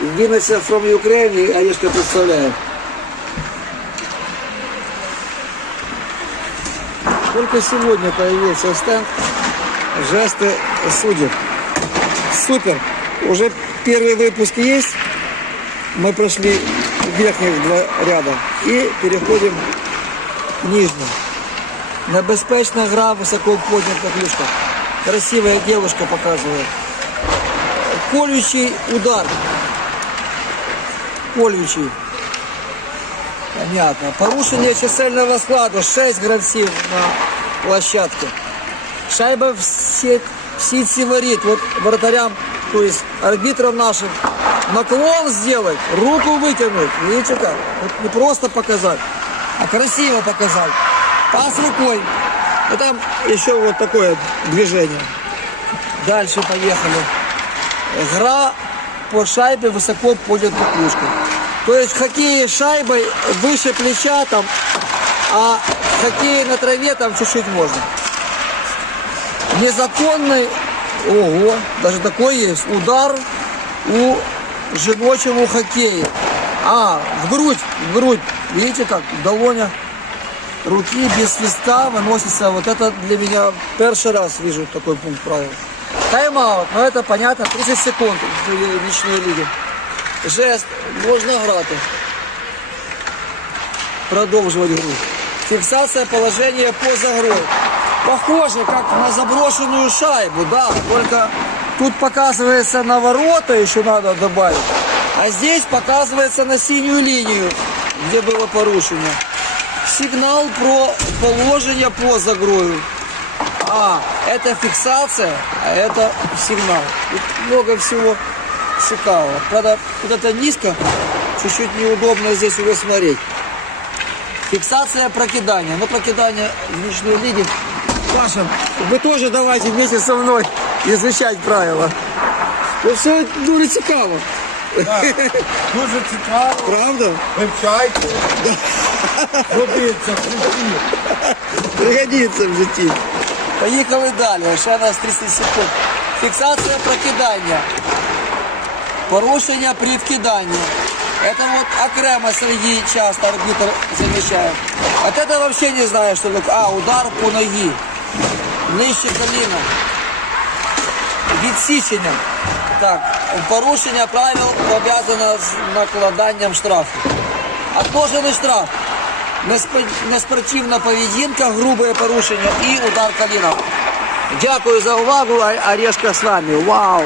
Винесе from Ukraine, и Орешка представляет. Только сегодня появился стенд жесты судеб. Супер. Уже первый выпуск есть. Мы прошли верхних два ряда и переходим к нижним. Небезпечна гра високо поднята клюшка. Красивая девушка показывает. Колющий удар. Колючий. Понятно. Порушение чисельного складу. 6 гравців на площадке. Шайба в сеть, в сеть ворит. Вот вратарям, то есть арбитрам нашим, наклон сделать, руку вытянуть. Видите как? Вот не просто показать, а красиво показать. Пас рукой. И там еще вот такое движение. Дальше поехали. Гра по шайбе высоко поднята клюшкой. То есть в хоккее шайбой выше плеча там, а в хоккее на траве там чуть-чуть можно. Незаконный, ого, даже такой есть, удар у женочего хоккея. А, в грудь, в грудь. Видите как, долоня руки без свистка выносится. Вот это для меня первый раз вижу такой пункт правил. Тайм-аут, но это понятно, 30 секунд в нічної ліги. Жест, можна грати. Продовжувати гру. Фиксация положения поза игрой. Похоже, как на заброшенную шайбу, да, только тут показывается на ворота, еще надо добавить. А здесь показывается на синюю линию, где было порушение. Сигнал про положение поза грою. А, это фиксация, а это сигнал. Тут много всего цікавого. Правда, вот это низко, чуть-чуть неудобно здесь уже смотреть. Фиксация прокидания. Ну, прокидание в ночной лиге. Паша, вы тоже давайте вместе со мной изучать правила. Ну, все дуже цікаво. Дуже цікаво, Правда? вивчайте. Годиться, ключі. Пригодится в житті. Поїхали далі. Ще у нас 30 секунд. Фіксація прокидання. Порушення при вкиданні. Это вот окремо среди часто арбитр замечает. Вот это вообще не знаю, что такое. А, удар по ноги. Нижче коліна. Відсічення. Так, порушення правил пов'язано з накладанням штрафу. Отложений штраф. Неспо- Неспортивна поведінка, грубе порушення і удар коліном. Дякую за увагу. А- Орешка з вами. Вау!